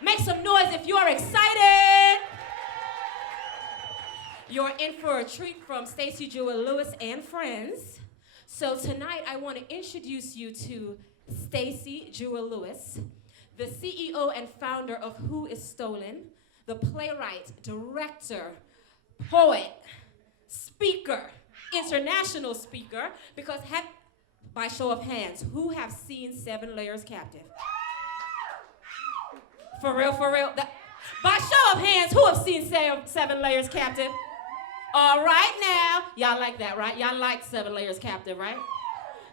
Make some noise if you're excited. You're in for a treat from Stacy Jewell Lewis and friends. So tonight I want to introduce you to Stacy Jewell Lewis, the CEO and founder of Who is Stolen, the playwright, director, poet, speaker, international speaker, because by show of hands, who have seen 7 Layers Captive? For real, for real. By show of hands, who have seen 7 Layers Captive? All right now. Y'all like that, right? Y'all like 7 Layers Captive, right?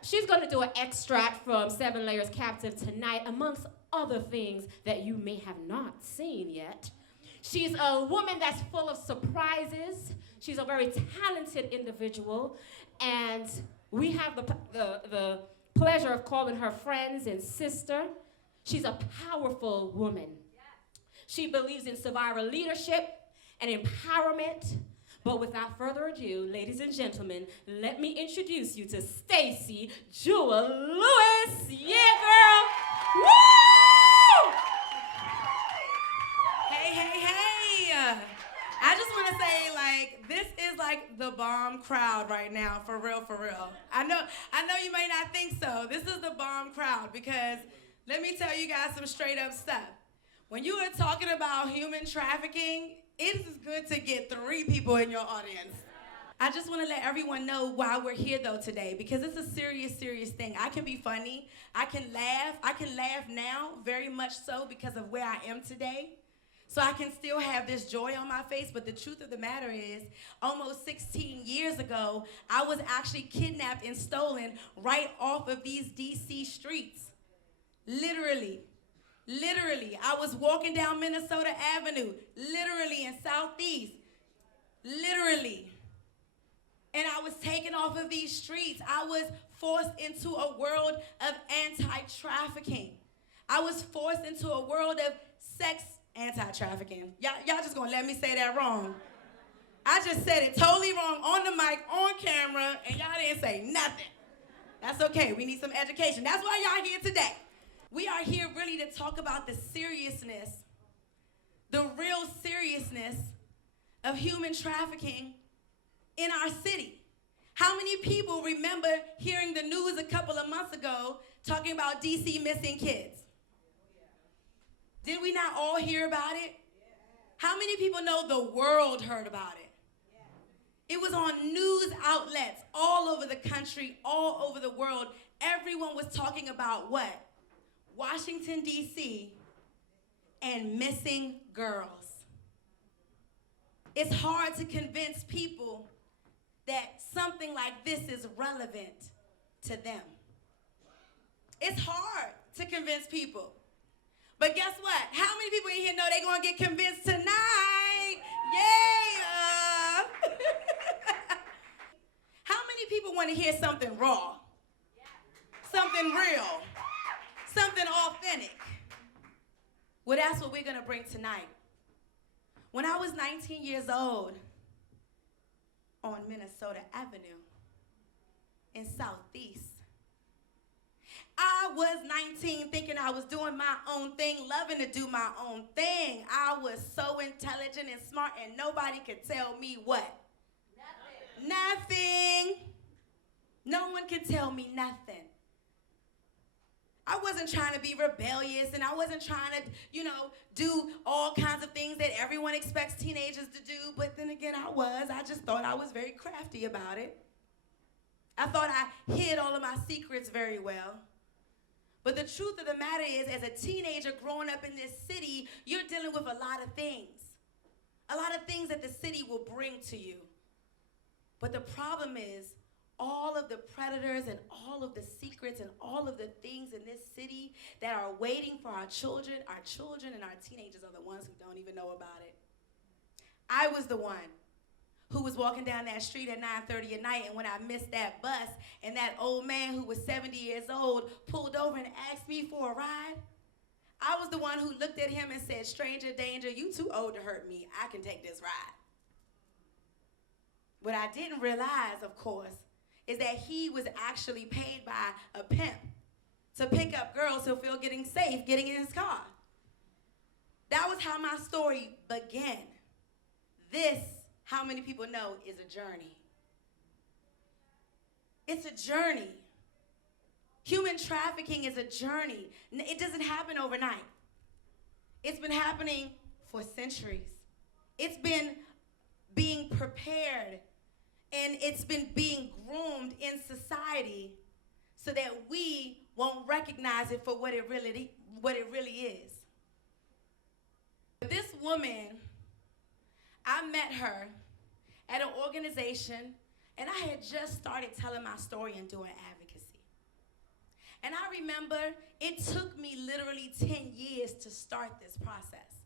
She's going to do an extract from 7 Layers Captive tonight, amongst other things that you may have not seen yet. She's a woman that's full of surprises. She's a very talented individual, and we have the pleasure of calling her friends and sister. She's a powerful woman. She believes in survivor leadership and empowerment. But without further ado, ladies and gentlemen, let me introduce you to Stacy Jewell Lewis. Yeah, girl. Woo! Hey. I just want to say, like, this is like the bomb crowd right now, for real. I know you may not think so. This is the bomb crowd because let me tell you guys some straight up stuff. When you are talking about human trafficking, it is good to get 3 people in your audience. I just want to let everyone know why we're here, though, today, because it's a serious thing. I can be funny. I can laugh now, very much so, because of where I am today. So I can still have this joy on my face, but the truth of the matter is, almost 16 years ago, I was actually kidnapped and stolen right off of these DC streets. Literally, I was walking down Minnesota Avenue, literally in Southeast, literally. And I was taken off of these streets. I was forced into a world of anti-trafficking. I was forced into a world of sex anti-trafficking. Y'all just gonna let me say that wrong. I just said it totally wrong on the mic, on camera, and y'all didn't say nothing. That's okay, we need some education. That's why y'all here today. We are here really to talk about the seriousness, the real seriousness of human trafficking in our city. How many people remember hearing the news a couple of months ago talking about DC missing kids? Did we not all hear about it? How many people know the world heard about it? It was on news outlets all over the country, all over the world. Everyone was talking about what? Washington, D.C., and missing girls. It's hard to convince people that something like this is relevant to them. It's hard to convince people. But guess what? How many people in here know they're going to get convinced tonight? Yeah! How many people want to hear something raw? Something real? Something authentic? Well, that's what we're going to bring tonight. When I was 19 years old on Minnesota Avenue in Southeast, I was 19 thinking I was doing my own thing, loving to do my own thing. I was so intelligent and smart, and nobody could tell me what? Nothing. No one could tell me nothing. I wasn't trying to be rebellious, and I wasn't trying to, do all kinds of things that everyone expects teenagers to do, but then again, I just thought I was very crafty about it. I thought I hid all of my secrets very well. But the truth of the matter is, as a teenager growing up in this city, you're dealing with a lot of things. A lot of things that the city will bring to you. But the problem is, all of the predators and all of the secrets and all of the things in this city that are waiting for our children and our teenagers are the ones who don't even know about it. I was the one who was walking down that street at 9:30 at night, and when I missed that bus and that old man who was 70 years old pulled over and asked me for a ride, I was the one who looked at him and said, "Stranger danger, you too old to hurt me. I can take this ride." What I didn't realize, of course, is that he was actually paid by a pimp to pick up girls who feel getting safe getting in his car. was how my story began. This, how many people know, is a journey. It's a journey. Human trafficking is a journey. It doesn't happen overnight. It's been happening for centuries. It's been being prepared, and it's been being groomed in society so that we won't recognize it for what it really is. This woman, I met her at an organization, and I had just started telling my story and doing advocacy. And I remember it took me literally 10 years to start this process.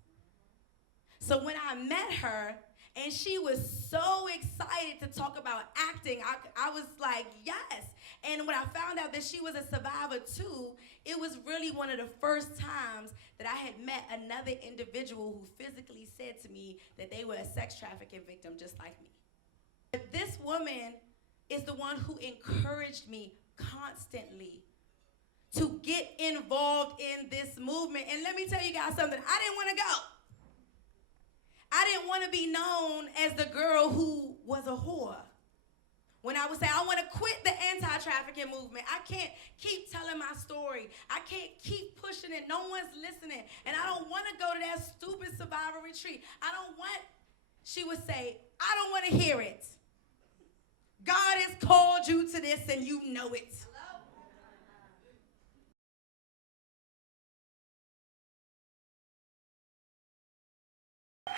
So when I met her, and she was so excited to talk about acting, I was like, yes. And when I found out that she was a survivor too, it was really one of the first times that I had met another individual who physically said to me that they were a sex trafficking victim just like me. But this woman is the one who encouraged me constantly to get involved in this movement. And let me tell you guys something, I didn't want to go. I didn't want to be known as the girl who was a whore. When I would say, I want to quit the anti-trafficking movement. I can't keep telling my story. I can't keep pushing it. No one's listening. And I don't want to go to that stupid survivor retreat. She would say, I don't want to hear it. God has called you to this and you know it.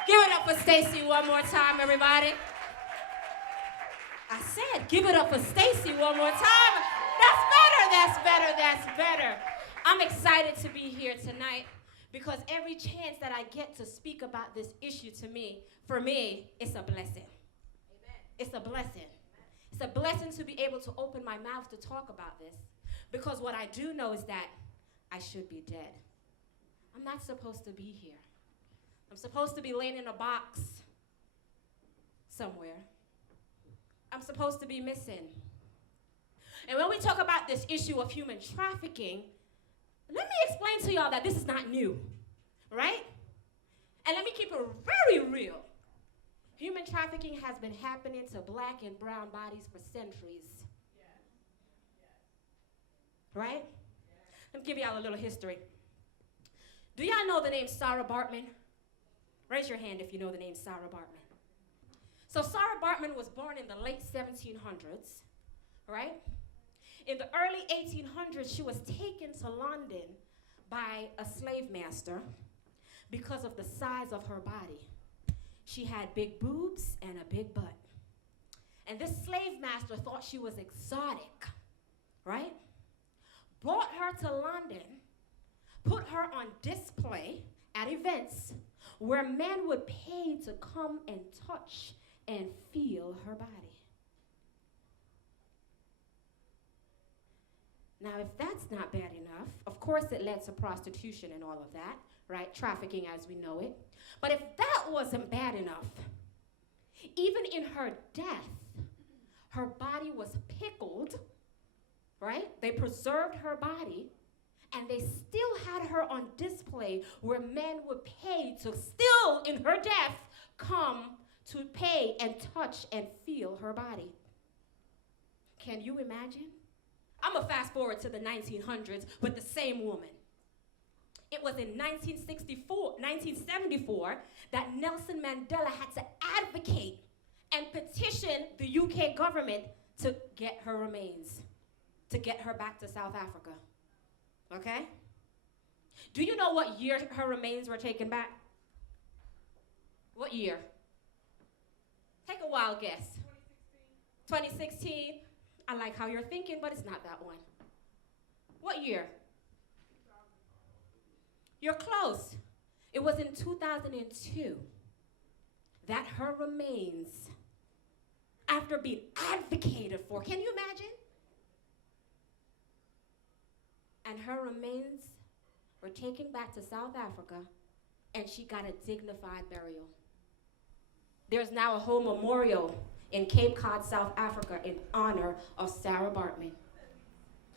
Give it up for Stacy one more time, everybody. I said, give it up for Stacy one more time. That's better, that's better, that's better. I'm excited to be here tonight because every chance that I get to speak about this issue for me, it's a blessing. Amen. It's a blessing. It's a blessing to be able to open my mouth to talk about this because what I do know is that I should be dead. I'm not supposed to be here. I'm supposed to be laying in a box somewhere. I'm supposed to be missing. And when we talk about this issue of human trafficking, let me explain to y'all that this is not new, right? And let me keep it very real. Human trafficking has been happening to black and brown bodies for centuries. Right? Let me give y'all a little history. Do y'all know the name Sarah Baartman? Raise your hand if you know the name Sarah Baartman. So Sarah Baartman was born in the late 1700s, right? In the early 1800s, she was taken to London by a slave master because of the size of her body. She had big boobs and a big butt. And this slave master thought she was exotic, right? Brought her to London, put her on display at events where men would pay to come and touch and feel her body. Now, if that's not bad enough, of course it led to prostitution and all of that, right? Trafficking as we know it. But if that wasn't bad enough, even in her death, her body was pickled, right? They preserved her body, and they still had her on display where men would pay to still, in her death, come to pay and touch and feel her body. Can you imagine? I'm gonna fast forward to the 1900s with the same woman. It was in 1974 that Nelson Mandela had to advocate and petition the UK government to get her remains, to get her back to South Africa. Okay? Do you know what year her remains were taken back? What year? Take a wild guess. 2016. I like how you're thinking, but it's not that one. What year? You're close. It was in 2002 that her remains, after being advocated for, can you imagine? And her remains were taken back to South Africa, and she got a dignified burial. There's now a whole memorial in Cape Cod, South Africa, in honor of Sarah Baartman.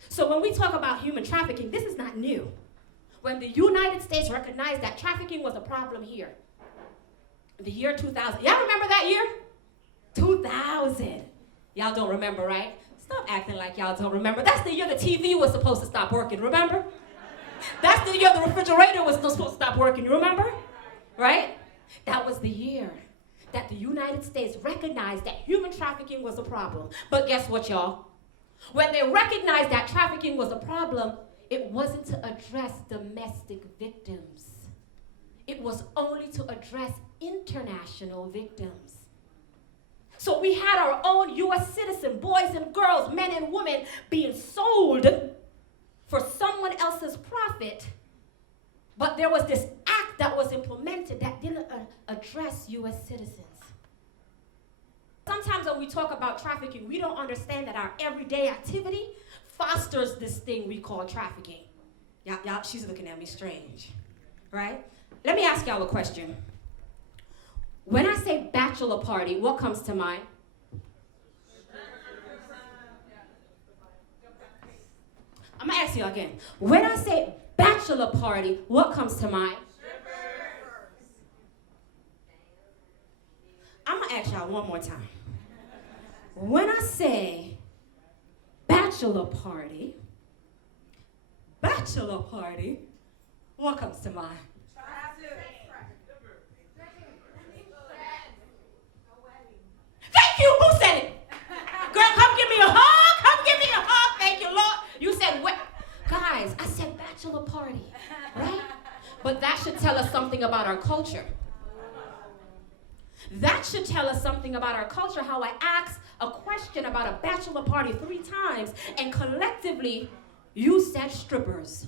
So when we talk about human trafficking, this is not new. when the United States recognized that trafficking was a problem here. The year 2000. Y'all remember that year? 2000. Y'all don't remember, right? Stop acting like y'all don't remember. That's the year the TV was supposed to stop working, remember? That's the year the refrigerator was still supposed to stop working, you remember? Right? That was the year that the United States recognized that human trafficking was a problem. But guess what, y'all? When they recognized that trafficking was a problem, it wasn't to address domestic victims. It was only to address international victims. So we had our own U.S. citizen, boys and girls, men and women, being sold for someone else's profit, but there was this act that was implemented that didn't address U.S. citizens. Sometimes when we talk about trafficking, we don't understand that our everyday activity fosters this thing we call trafficking. Y'all, she's looking at me strange, right? Let me ask y'all a question. When I say bachelor party, what comes to mind? I'm gonna ask you again. When I say bachelor party, what comes to mind? I'm gonna ask y'all one more time. When I say bachelor party, what comes to mind? Thank you. Who said it? Girl, come give me a hug. Come give me a hug. Thank you, Lord. You said what? Guys, I said bachelor party, right? But that should tell us something about our culture. That should tell us something about our culture, how I asked a question about a bachelor party 3 times, and collectively, you said strippers.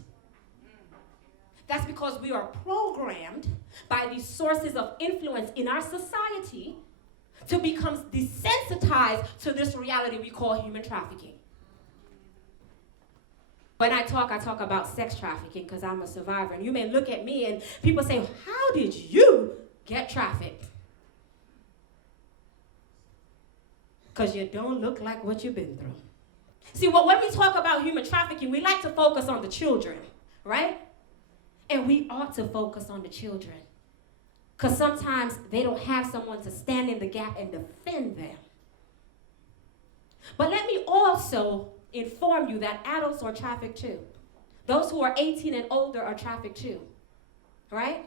That's because we are programmed by these sources of influence in our society to become desensitized to this reality we call human trafficking. When I talk about sex trafficking because I'm a survivor. And you may look at me and people say, how did you get trafficked? Because you don't look like what you've been through. See, when we talk about human trafficking, we like to focus on the children, right? And we ought to focus on the children. Because sometimes they don't have someone to stand in the gap and defend them. But let me also inform you that adults are trafficked too. Those who are 18 and older are trafficked too, right?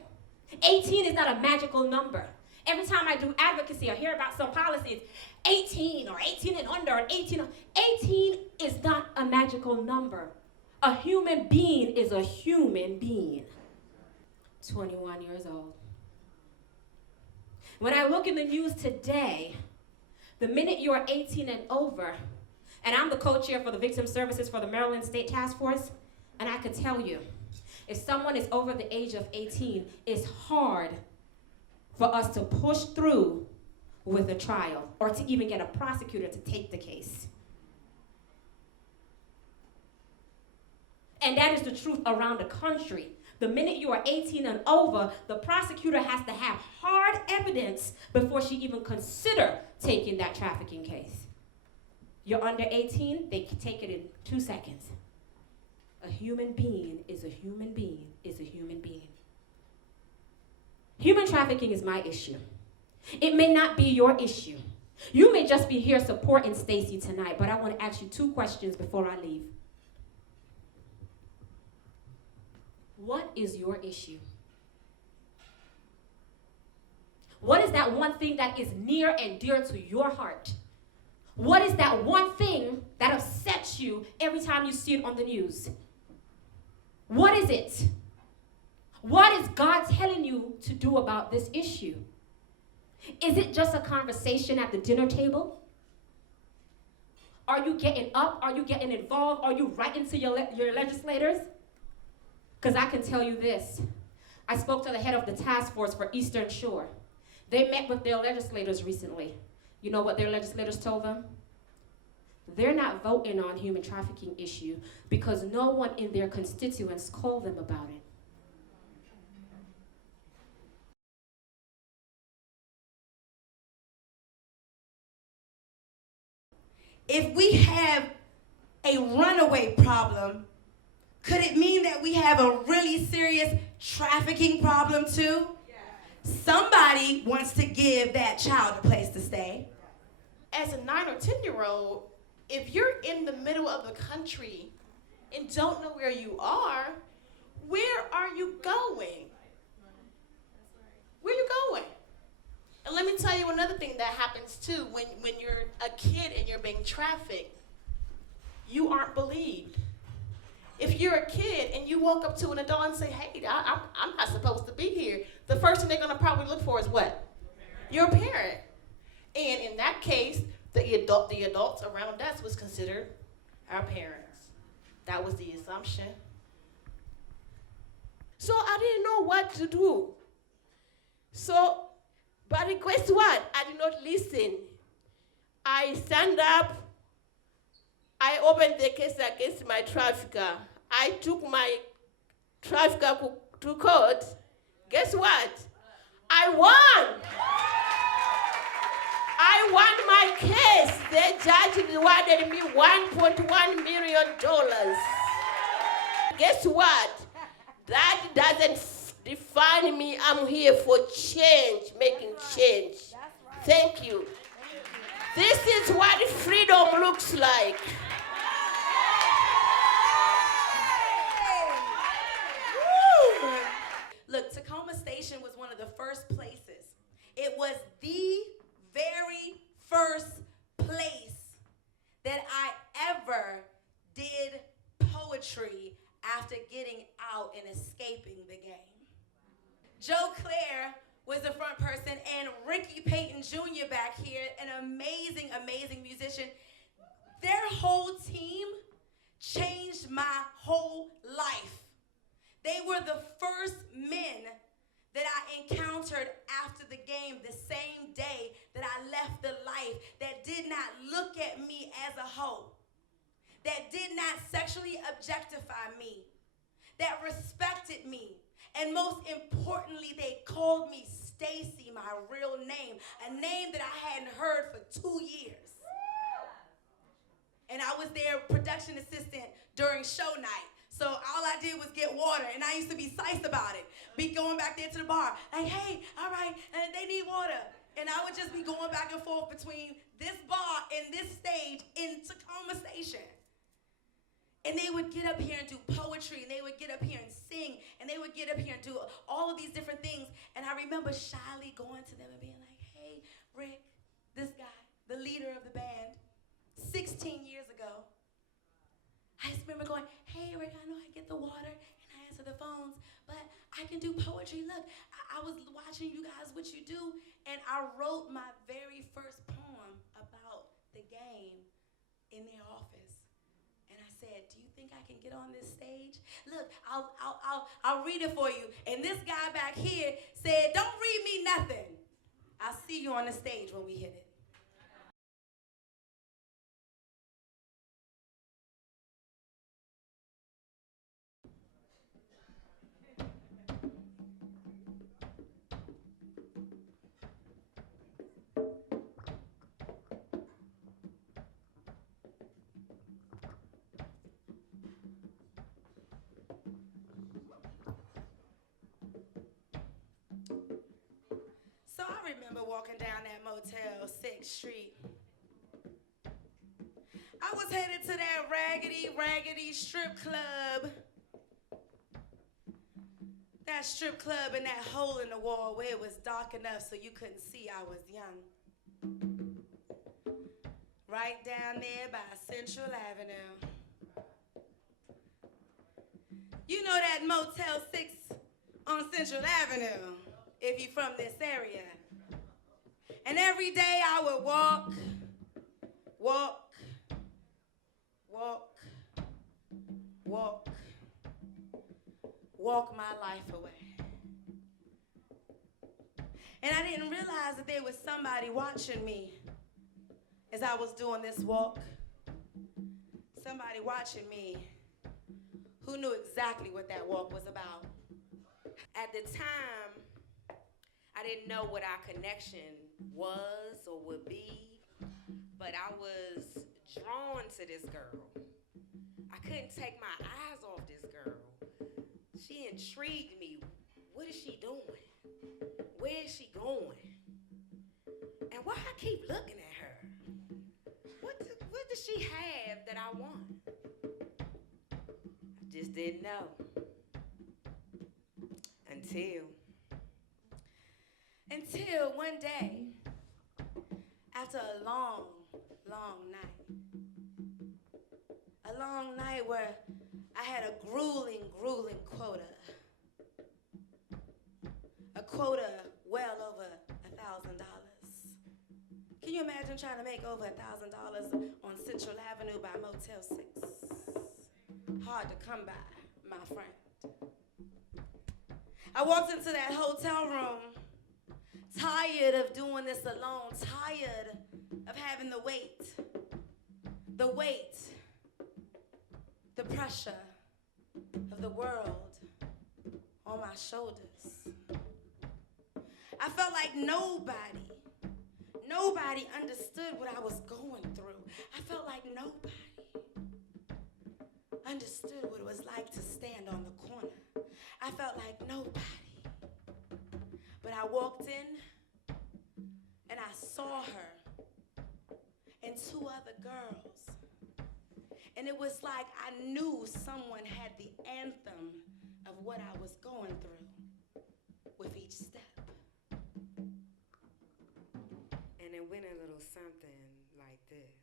18 is not a magical number. Every time I do advocacy or hear about some policies, 18 or 18 and under or 18 is not a magical number. A human being is a human being. 21 years old. When I look in the news today, the minute you are 18 and over, and I'm the co-chair for the Victim Services for the Maryland State Task Force, and I could tell you, if someone is over the age of 18, it's hard for us to push through with a trial or to even get a prosecutor to take the case. And that is the truth around the country. The minute you are 18 and over, the prosecutor has to have hard evidence before she even consider taking that trafficking case. You're under 18, they can take it in 2 seconds. A human being is a human being is a human being. Human trafficking is my issue. It may not be your issue. You may just be here supporting Stacy tonight, but I want to ask you 2 questions before I leave. What is your issue? What is that one thing that is near and dear to your heart? What is that one thing that upsets you every time you see it on the news? What is it? What is God telling you to do about this issue? Is it just a conversation at the dinner table? Are you getting up? Are you getting involved? Are you writing to your legislators? Because I can tell you this. I spoke to the head of the task force for Eastern Shore. They met with their legislators recently. You know what their legislators told them? They're not voting on human trafficking issue because no one in their constituents called them about it. If we have a runaway problem, Could it mean that we have a really serious trafficking problem too? Somebody wants to give that child a place to stay. As a 9 or 10-year-old, if you're in the middle of the country and don't know where you are you going? Where you going? And let me tell you another thing that happens too when you're a kid and you're being trafficked. You aren't believed. If you're a kid and you walk up to an adult and say, hey, I'm not supposed to be here, the first thing they're gonna probably look for is what? Your parent. And in that case, the adults around us was considered our parents. That was the assumption. So I didn't know what to do. So, but guess what? I did not listen. I stand up. I opened the case against my trafficker. I took my trafficker to court. Guess what? I won. I won my case. The judge rewarded me $1.1 million. Guess what? That doesn't define me. I'm here for change, making change. Thank you. This is what freedom looks like. Look, Takoma Station was one of the first places. It was the very first place that I ever did poetry after getting out and escaping the game. Joe Claire was the front person, and Ricky Payton Jr. back here, an amazing, amazing musician. Their whole team changed my whole life. They were the first men that I encountered after the game, the same day that I left the life, that did not look at me as a hoe, that did not sexually objectify me, that respected me, and most importantly, they called me Stacy, my real name, a name that I hadn't heard for 2 years. And I was their production assistant during show night. So all I did was get water, and I used to be psyched about it. Be going back there to the bar, like, hey, all right, they need water. And I would just be going back and forth between this bar and this stage in Takoma Station. And they would get up here and do poetry, and they would get up here and sing, and they would get up here and do all of these different things. And I remember shyly going to them and being like, hey, Rick, this guy, the leader of the band, 16 years ago, I just remember going, hey, Rick, I know I get the water and I answer the phones, but I can do poetry. Look, I was watching you guys, what you do, and I wrote my very first poem about the game in their office. And I said, do you think I can get on this stage? Look, I'll read it for you. And this guy back here said, don't read me nothing. I'll see you on the stage when we hit it. So I remember walking down that Motel 6th Street. I was headed to that raggedy strip club. That strip club in that hole in the wall where it was dark enough so you couldn't see I was young. Right down there by Central Avenue. You know that Motel 6 on Central Avenue, if you're from this area. And every day I would walk my life away. And I didn't realize that there was somebody watching me as I was doing this walk. Somebody watching me who knew exactly what that walk was about. At the time, I didn't know what our connection was or would be, but I was drawn to this girl. I couldn't take my eyes off this girl. She intrigued me. What is she doing? Where is she going? And why I keep looking at her? What does she have that I want? I just didn't know. Until one day, after a long night where I had a grueling quota. A quota well over $1,000. Can you imagine trying to make over $1,000 on Central Avenue by Motel 6? Hard to come by, my friend. I walked into that hotel room, tired of doing this alone, tired of having the weight, the pressure of the world on my shoulders. I felt like nobody understood what I was going through. I felt like nobody understood what it was like to stand on the corner. I felt like nobody. But I walked in and I saw her and two other girls. And it was like I knew someone had the anthem of what I was going through with each step. And it went a little something like this.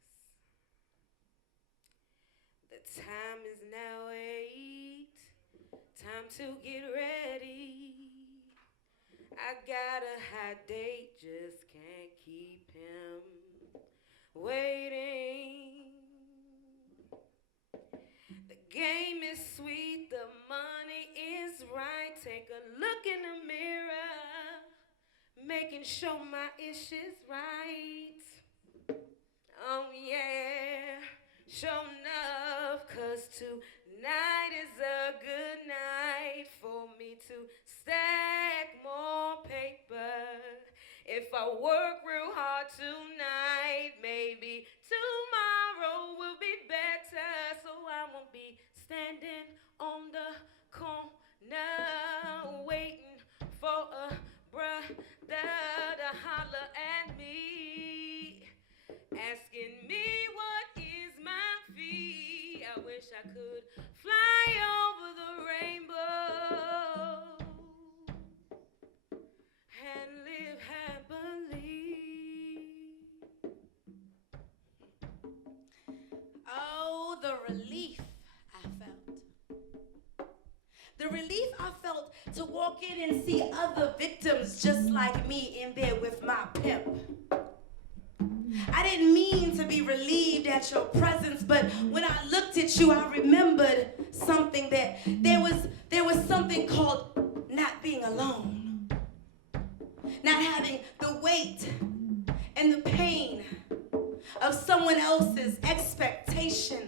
The time is now 8. Time to get ready. I got a hot date, just can't keep him waiting. The game is sweet, the money is right. Take a look in the mirror, making sure my ish is right. Oh yeah, sure enough, 'cause tonight is a good night for me to stack more paper. If I work real hard tonight, maybe tomorrow will be better, so I won't be standing on the corner waiting for a brother to holler at me, asking me what is my fee. I wish I could fly over the rainbow and live happily. Oh, the relief I felt. The relief I felt to walk in and see other victims just like me in there with my pimp. I didn't mean to be relieved at your presence, but when I looked at you, I remembered something, that there was something called not being alone. Not having the weight and the pain of someone else's expectations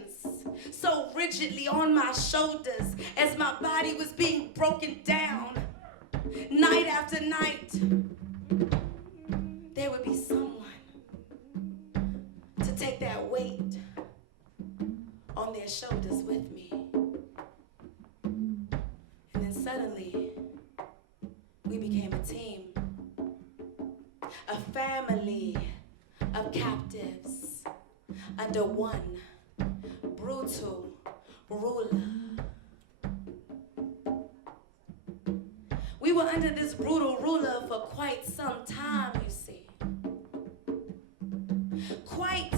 so rigidly on my shoulders as my body was being broken down night after night. There would be someone to take that weight on their shoulders with me. And then suddenly, we became a team, a family of captives under one brutal ruler. We were under this brutal ruler for quite some time, you see. Quite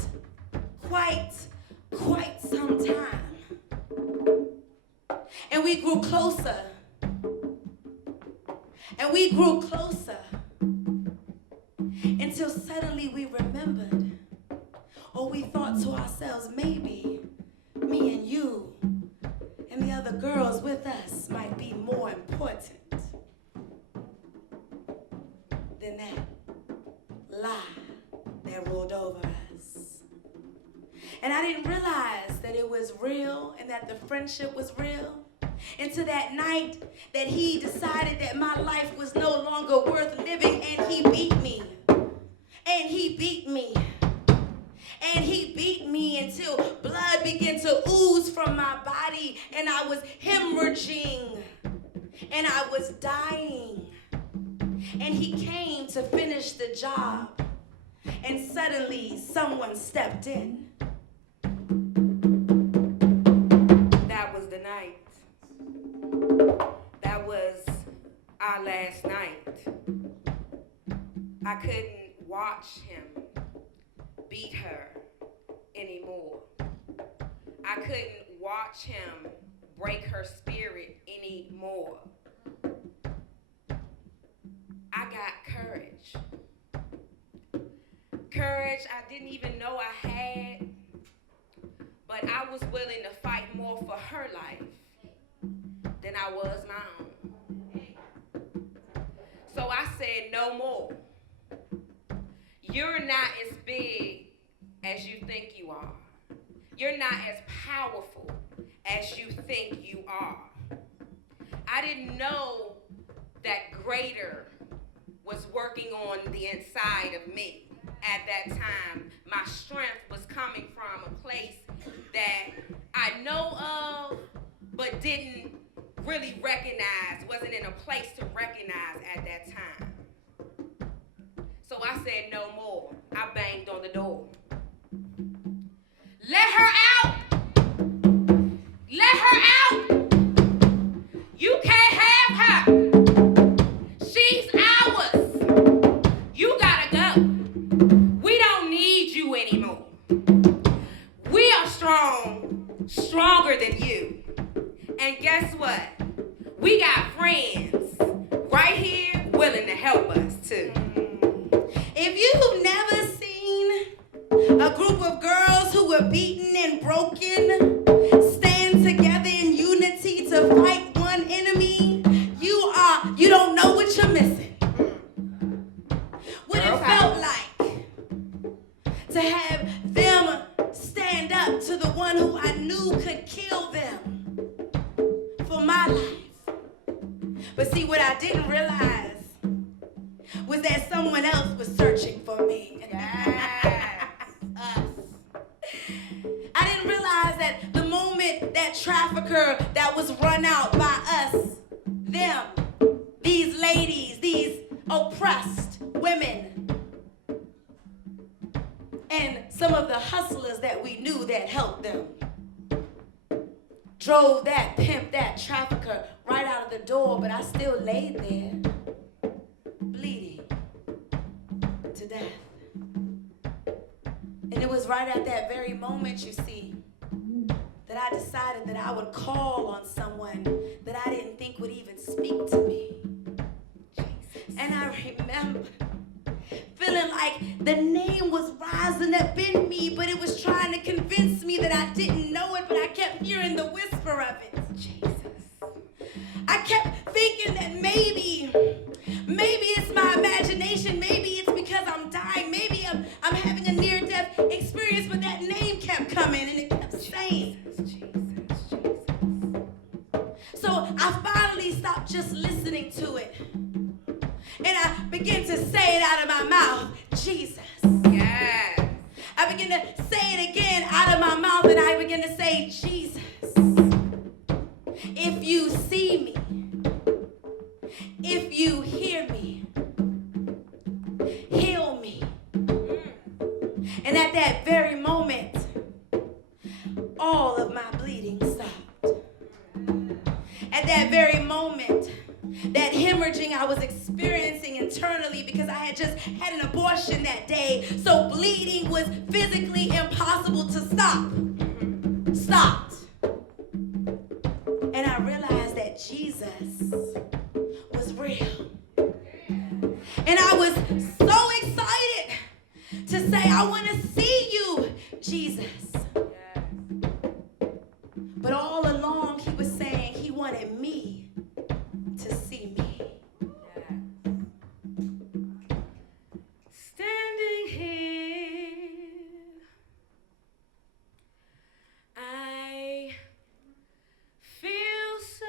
some time. And we grew closer. And we grew closer until suddenly we remembered, or we thought to ourselves, maybe me and you and the other girls with us might be more important than that lie that rolled over us. And I didn't realize that it was real and that the friendship was real until that night that he decided that my life was no longer worth living, and he beat me. And he beat me. And he beat me until blood began to ooze from my he came to finish the job, and suddenly someone stepped in. That was the night. That was our last night. I couldn't watch him beat her anymore. I couldn't watch him break her spirit anymore. I got courage. Courage I didn't even know I had, but I was willing to fight more for her life than I was my own. So I said, no more. You're not as big as you think you are. You're not as powerful as you think you are. I didn't know that greater was working on the inside of me. At that time, my strength was coming from a place that I know of, but didn't really recognize, wasn't in a place to recognize at that time. So I said no more. I banged on the door. Let her out! Let her out! You can't have her! She's ours! You gotta go. We don't need you anymore. We are strong, stronger than you. And guess what? We got friends right here willing to help us too. If you've never seen a group of girls who were beaten and broken stand together in unity to fight one enemy, you don't know what you're missing. What it felt like to have them stand up to the one who I knew could kill them for my life. But see, what I didn't realize was that someone else was searching for me. Yes. Us. I didn't realize that the moment that trafficker that was run out by us, them, these ladies, these oppressed women, and some of the hustlers that we knew that helped them, drove that pimp, that trafficker right out of the door, but I still laid there, bleeding to death. And it was right at that very moment, you see, that I decided that I would call on someone that I didn't think would even speak to me. Jesus. And I remember feeling like the name was rising up in me, but it was trying to convince me that I didn't know it, but I kept hearing the whisper of it. Jesus. I kept thinking that maybe it's my imagination, maybe it's because I'm dying, maybe I'm having a near-death experience, but that name kept coming and it kept saying. Jesus. So I finally stopped just listening to it. And I began to say it out of my mouth, Jesus. Yes. I began to say it again out of my mouth, and I began to say, Jesus. If you see me, if you hear me, heal me. And at that very moment, all of my bleeding stopped. At that very moment, that hemorrhaging I was experiencing internally because I had just had an abortion that day, so bleeding was physically impossible to stop. Stopped. And I realized that Jesus was real. And I was so excited to say, I want to see you, Jesus. But all along he was saying he wanted me to see me. Standing here, I feel so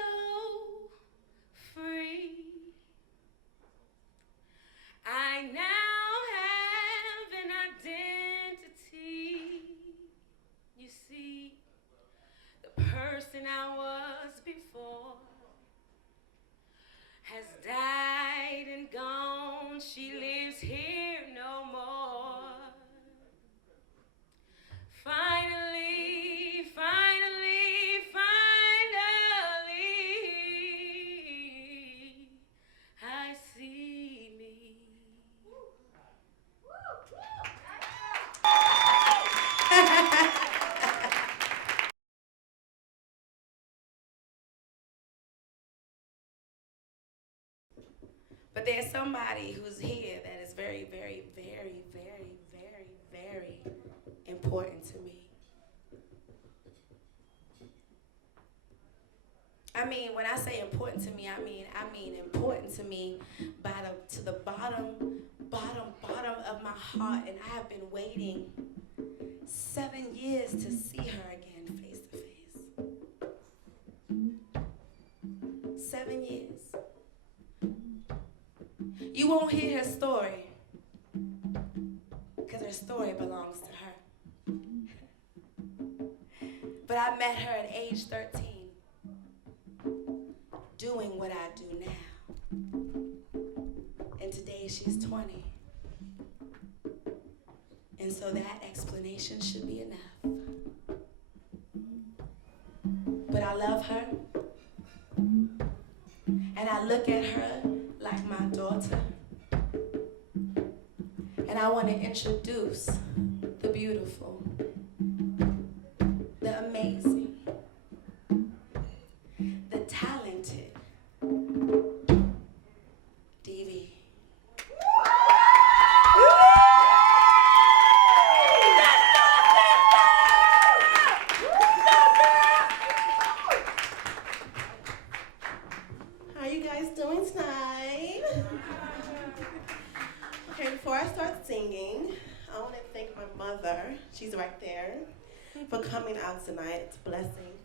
free. I now have an identity here no more. Finally, finally, finally, I see me. But there's somebody who's here that is very, very, very, very, very, very important to me. I mean, when I say important to me, I mean important to me to the bottom of my heart. And I have been waiting 7 years to see her again face to face. 7 years. You won't hear her story, because her story belongs to her. But I met her at age 13, doing what I do now. And today she's 20. And so that explanation should be enough. But I love her, and I look at her like my daughter. And I want to introduce the beautiful, the amazing, the talented Deidre. How you guys doing tonight? Okay, before I start singing, I want to thank my mother, she's right there, for coming out tonight. It's a blessing.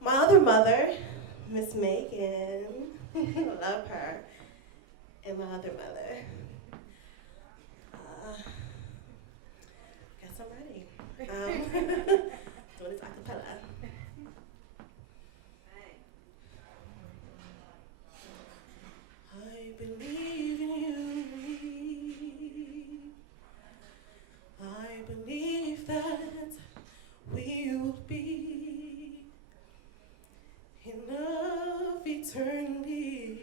My other mother, Miss Megan, I love her, and my other mother. Guess I'm ready. Doing this a cappella. I believe in you. I believe that we'll be in love eternally.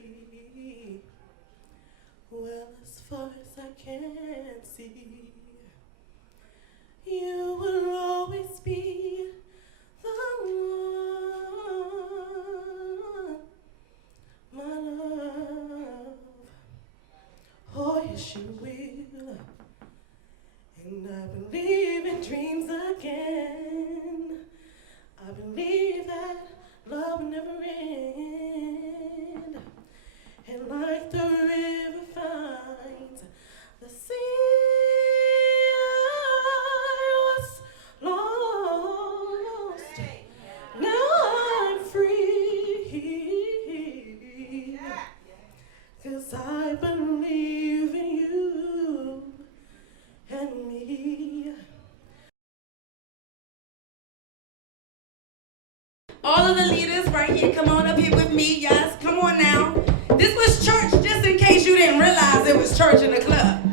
Well, as far as I can see, you will always be the one, my love. Oh, yes, you will. And I believe in dreams again. I believe that love will never end. And like the river finds the sea, I was lost. Now I'm free. 'Cause I believe in you and me. All of the leaders right here, come on up here with me. Yes, come on now. This was church, just in case you didn't realize it was church in the club.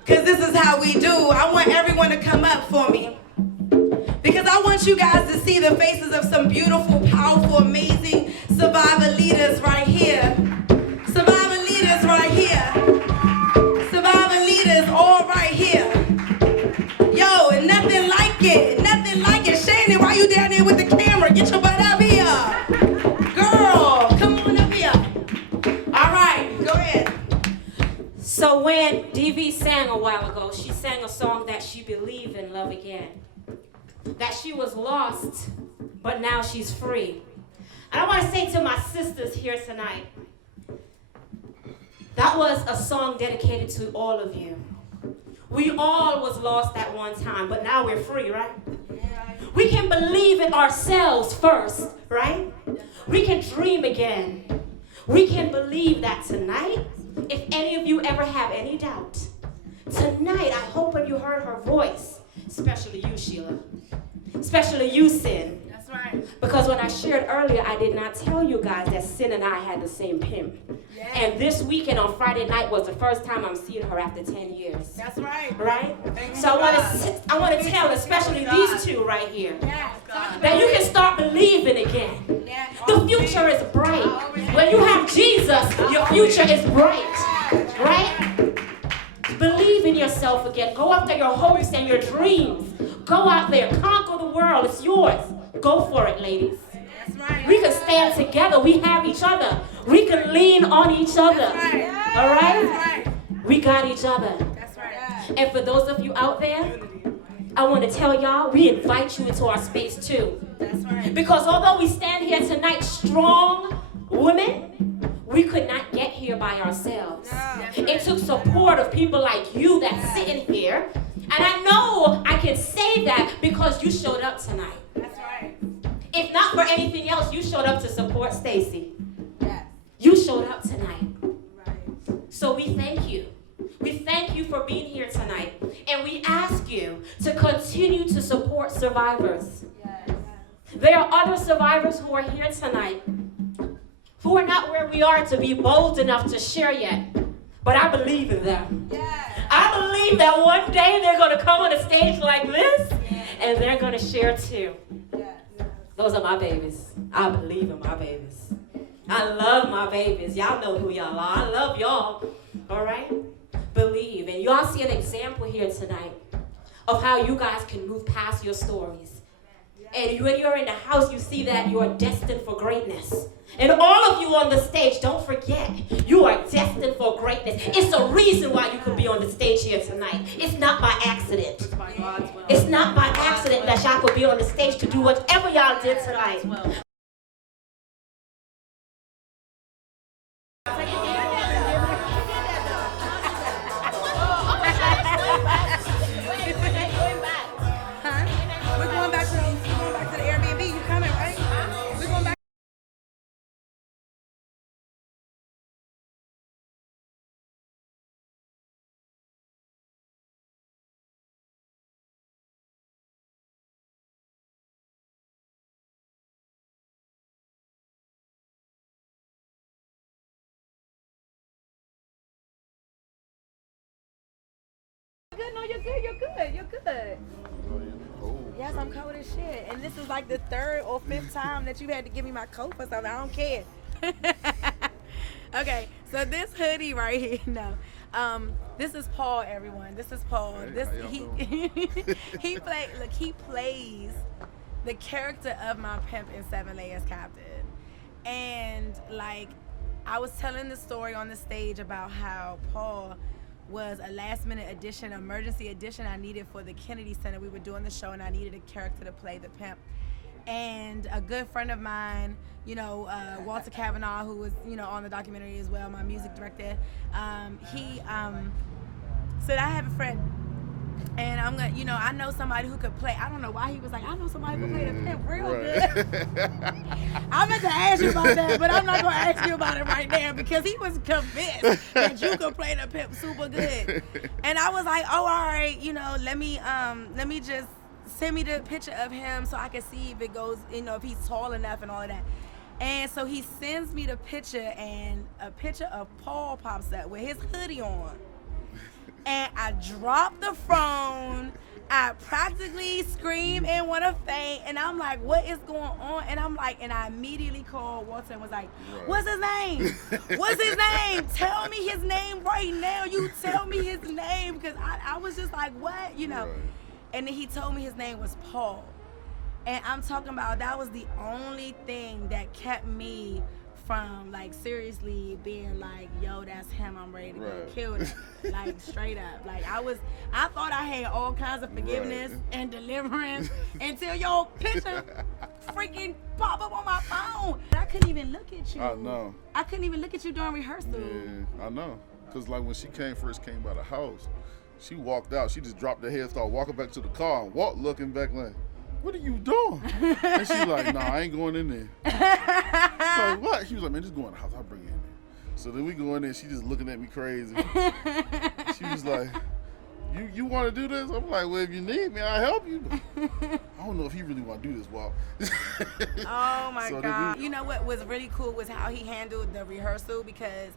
Because this is how we do. I want everyone to come up for me. Because I want you guys to see the faces of some beautiful, powerful, amazing survivor leaders right here. Survivor leaders right here. Survivor leaders all right here. Yo, and nothing like it. Nothing like it. Shannan, why you down there with the camera? Get your butt up here. Girl, come on up here. All right, go ahead. So when DV sang a while ago, she sang a song that she believed in love again. That she was lost, but now she's free. And I want to say to my sisters here tonight, that was a song dedicated to all of you. We all was lost at one time, but now we're free, right? We can believe in ourselves first, right? We can dream again. We can believe that tonight, if any of you ever have any doubt, tonight I hope when you heard her voice, especially you, Sheila, especially you, Sin. That's right. Because when I shared earlier, I did not tell you guys that Sin and I had the same pimp. Yeah. And this weekend on Friday night was the first time I'm seeing her after 10 years. That's right. Right? Thank So you, I want to tell especially these two right here Yeah. that you can start believing again. Yeah. The future is bright. When you have Jesus, your future is bright. Right? Believe in yourself again. Go after your hopes and your dreams. Go out there. Conquer the world. It's yours. Go for it, ladies. That's right. We can stand together. We have each other. We can lean on each other. That's right. All right? That's right. We got each other. That's right. And for those of you out there, I want to tell y'all, we invite you into our space too. That's right. Because although we stand here tonight strong women, we could not get here by ourselves. It took support of people like you that's sitting here. And I know I can say that because you showed up tonight. That's right. If not for anything else, you showed up to support Stacy. Yes. You showed up tonight. Right. So we thank you. We thank you for being here tonight. And we ask you to continue to support survivors. Yes. There are other survivors who are here tonight who are not where we are to be bold enough to share yet. But I believe in them. Yes. I believe that one day they're going to come on a stage like this and they're going to share too. Yes. Those are my babies. I believe in my babies. I love my babies. Y'all know who y'all are. I love y'all. All right? Believe. And y'all see an example here tonight of how you guys can move past your stories. And when you're in the house, you see that you are destined for greatness. And all of you on the stage, don't forget, you are destined for greatness. It's a reason why you could be on the stage here tonight. It's not by accident. It's not by accident that y'all could be on the stage to do whatever y'all did tonight. We're going back to the Airbnb. You coming, right? We're going back. Good, no, you're good, you're good. Yes, I'm cold as shit. And this is like the third or fifth time that you had to give me my coat for something. I don't care. Okay, so this hoodie right here, this is Paul, everyone. This is Paul. He plays the character of my pimp in 7 Layers Captain. And like, I was telling the story on the stage about how Paul was a last minute addition, emergency addition I needed for the Kennedy Center. We were doing the show and I needed a character to play the pimp. And a good friend of mine, Walter Kavanaugh, who was, on the documentary as well, my music director, he said, I have a friend and I'm gonna, I know somebody who could play. I don't know why he was like, I know somebody who could play the pimp real good. I meant to ask you about that, but I'm not gonna ask you about it right now because he was convinced that you could play the pimp super good. And I was like, oh, all right, let me just send me the picture of him so I can see if it goes, if he's tall enough and all of that. And so he sends me the picture and a picture of Paul pops up with his hoodie on. And I dropped the phone. I practically screamed and want to faint. And I'm like, what is going on? And I immediately called Walter and was like, what's his name? What's his name? Tell me his name right now. You tell me his name. Because I was just like, what? And then he told me his name was Paul. And I'm talking about that was the only thing that kept me from seriously being like, yo, that's him, I'm ready to go kill him. Straight up. I thought I had all kinds of forgiveness and deliverance until your picture freaking pop up on my phone. I couldn't even look at you. I know. I couldn't even look at you during rehearsal. Yeah, I know. Because when she first came by the house, she walked out, she just dropped her head, started walking back to the car and walked looking back like, what are you doing? And she's like, nah, I ain't going in there. So what? She was like, man, just go in the house. I'll bring you in there. So then we go in there. She just looking at me crazy. She was like, you want to do this? I'm like, well, if you need me, I'll help you. I don't know if he really want to do this, Walt. Oh my So God. You know what was really cool was how he handled the rehearsal, because,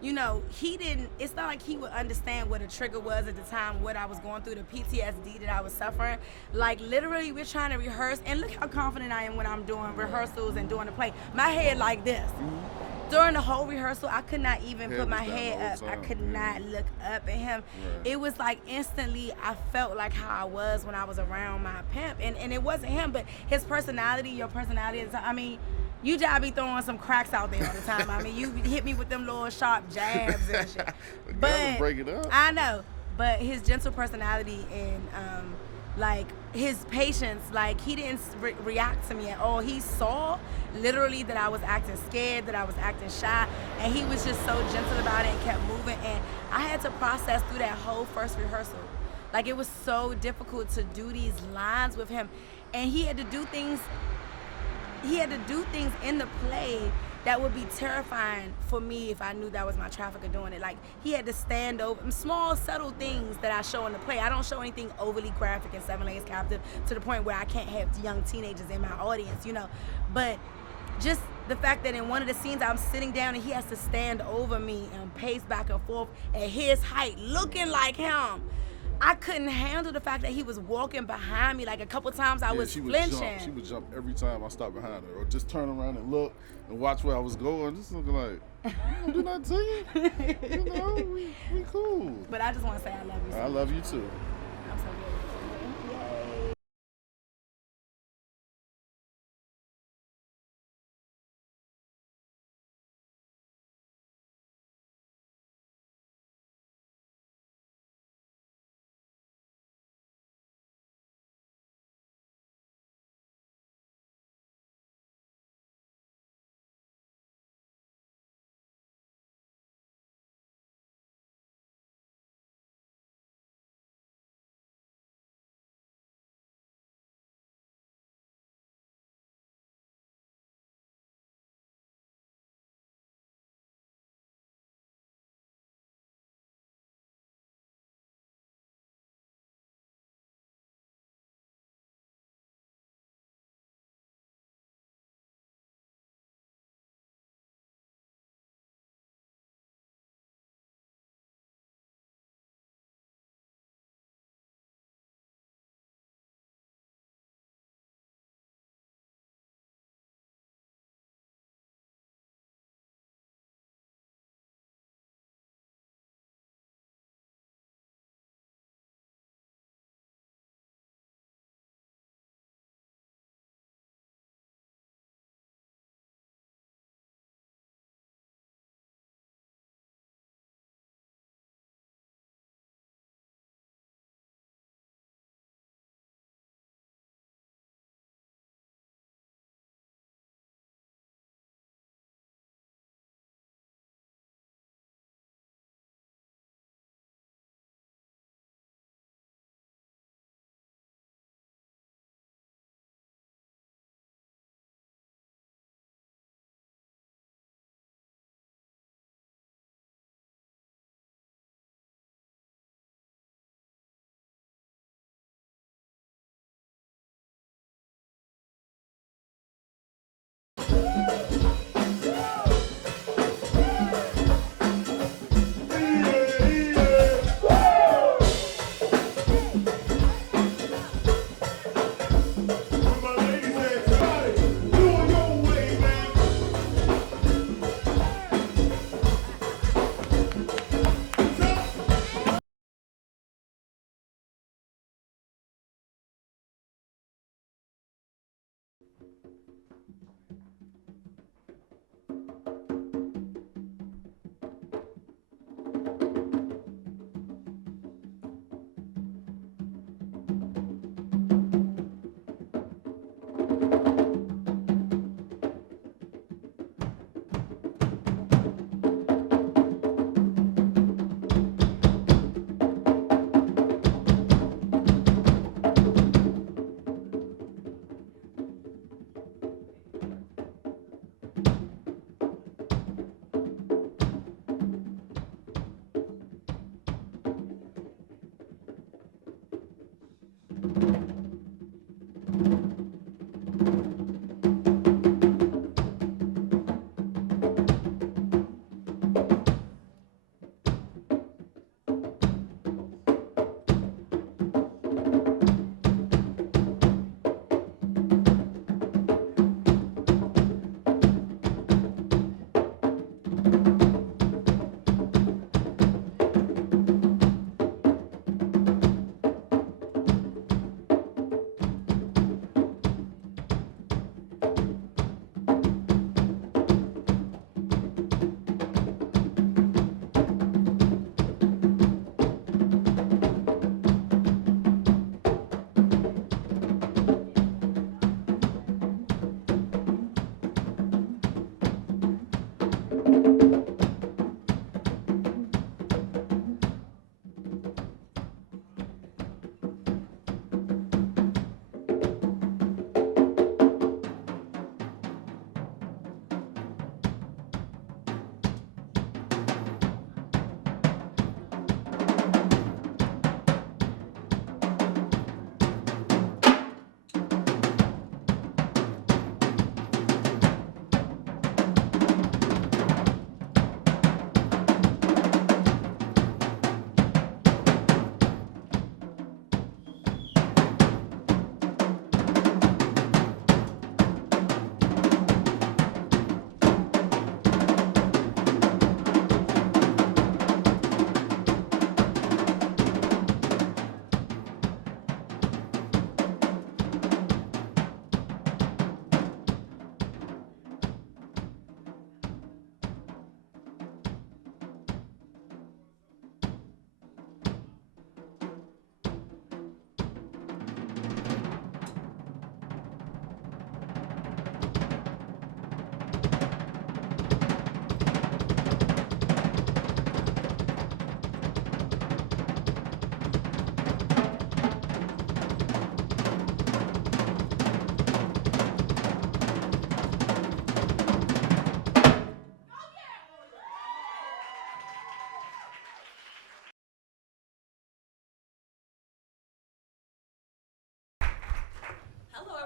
you know, it's not like he would understand what a trigger was at the time, what I was going through, the PTSD that I was suffering. Like, literally, we're trying to rehearse, and look how confident I am when I'm doing rehearsals and doing the play. My head like this. During the whole rehearsal, I could not even put my head up. I could not look up at him. Right. It was like instantly I felt like how I was when I was around my pimp. And it wasn't him, but his personality, your personality. I mean, you just be throwing some cracks out there all the time. I mean, you hit me with them little sharp jabs and shit. But break it up. I know. But his gentle personality and like his patience, like he didn't react to me at all. He saw literally that I was acting scared, that I was acting shy, and he was just so gentle about it and kept moving. And I had to process through that whole first rehearsal. Like, it was so difficult to do these lines with him, and he had to do things in the play that would be terrifying for me if I knew that was my trafficker doing it. Like, he had to stand over small, subtle things that I show in the play. I don't show anything overly graphic in 7 Layers Captive to the point where I can't have young teenagers in my audience, you know. But just the fact that in one of the scenes I'm sitting down and he has to stand over me and pace back and forth at his height, looking like him. I couldn't handle the fact that he was walking behind me. Like, a couple times I was flinching. She would jump every time I stopped behind her, or just turn around and look and watch where I was going. Just looking like, I do not tell you. You know, we cool. But I just want to say I love you. I love you too.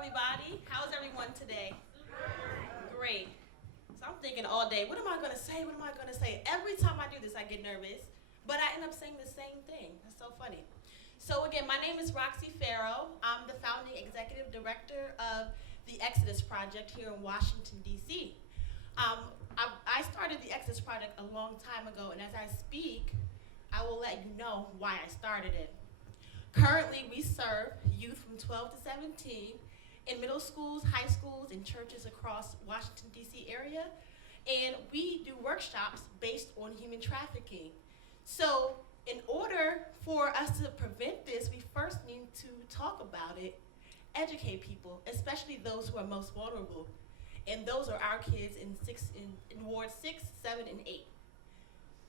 everybody. How's everyone today? Great. So I'm thinking all day, what am I gonna say? What am I gonna say? Every time I do this, I get nervous, but I end up saying the same thing. That's so funny. So again, my name is Roxy Farrow. I'm the founding executive director of the Exodus Project here in Washington, D.C. I started the Exodus Project a long time ago, and as I speak, I will let you know why I started it. Currently, we serve youth from 12 to 17 in middle schools, high schools, and churches across Washington, D.C. area, and we do workshops based on human trafficking. So in order for us to prevent this, we first need to talk about it, educate people, especially those who are most vulnerable. And those are our kids in Ward 6, 7, and 8.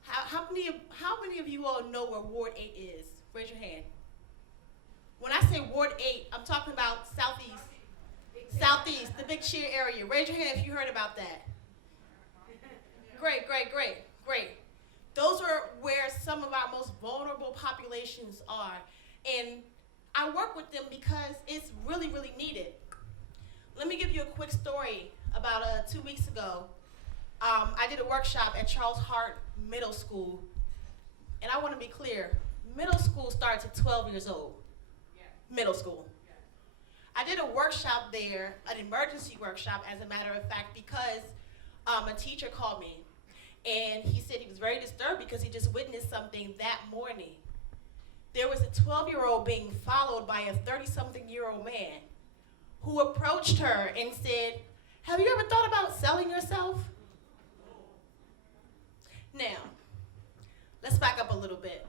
How many of you all know where Ward 8 is? Raise your hand. When I say Ward 8, I'm talking about Southeast. Southeast, the Big Cheer area. Raise your hand if you heard about that. Great, great, great, great. Those are where some of our most vulnerable populations are. And I work with them because it's really, really needed. Let me give you a quick story. About 2 weeks ago, I did a workshop at Charles Hart Middle School. And I want to be clear, middle school starts at 12 years old. Yeah. Middle school. Yeah. I did a workshop there, an emergency workshop, as a matter of fact, because a teacher called me. And he said he was very disturbed because he just witnessed something that morning. There was a 12-year-old being followed by a 30-something-year-old man who approached her and said, "Have you ever thought about selling yourself?" Now, let's back up a little bit.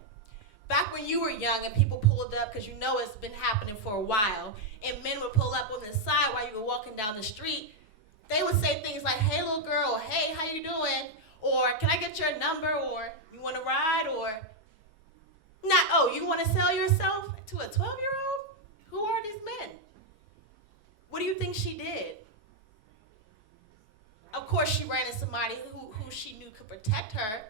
Back when you were young and people pulled up, because you know it's been happening for a while, and men would pull up on the side while you were walking down the street, they would say things like, "Hey, little girl," or "Hey, how you doing?" Or "Can I get your number?" Or "You want to ride?" Or not, "Oh, you want to sell yourself?" To a 12-year-old? Who are these men? What do you think she did? Of course, she ran into somebody who she knew could protect her.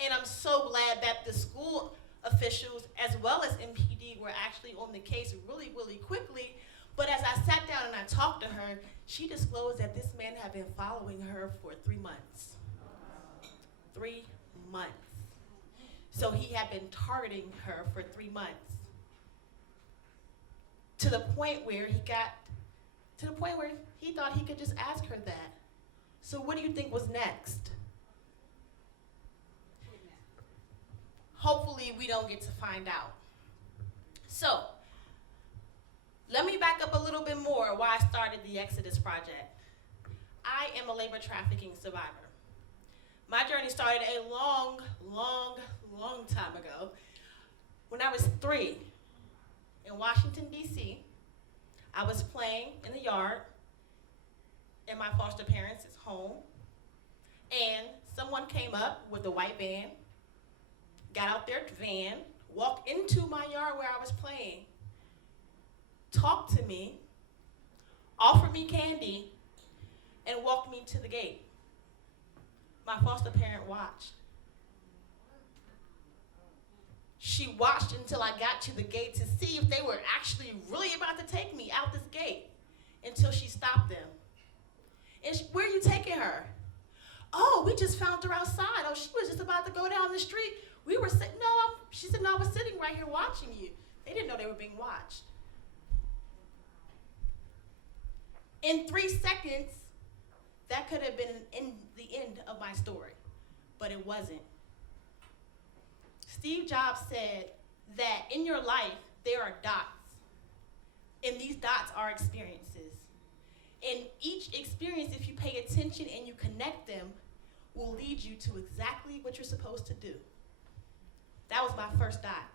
And I'm so glad that the school officials, as well as MPD, were actually on the case really, really quickly. But as I sat down and I talked to her, she disclosed that this man had been following her for 3 months. 3 months. So he had been targeting her for 3 months. To the point where he thought he could just ask her that. So what do you think was next? Hopefully we don't get to find out. So, let me back up a little bit more why I started the Exodus Project. I am a labor trafficking survivor. My journey started a long, long, long time ago. When I was 3, in Washington, D.C., I was playing in the yard in my foster parents' home, and someone came up with a white van, got out their van, walked into my yard where I was playing, talked to me, offered me candy, and walked me to the gate. My foster parent watched. She watched until I got to the gate to see if they were actually really about to take me out this gate, until she stopped them. And "Where are you taking her?" "Oh, we just found her outside. Oh, she was just about to go down the street. We were sitting," she said, "No, I was sitting right here watching you." They didn't know they were being watched. In 3 seconds, that could have been the end of my story, but it wasn't. Steve Jobs said that in your life, there are dots, and these dots are experiences. And each experience, if you pay attention and you connect them, will lead you to exactly what you're supposed to do. That was my first dot.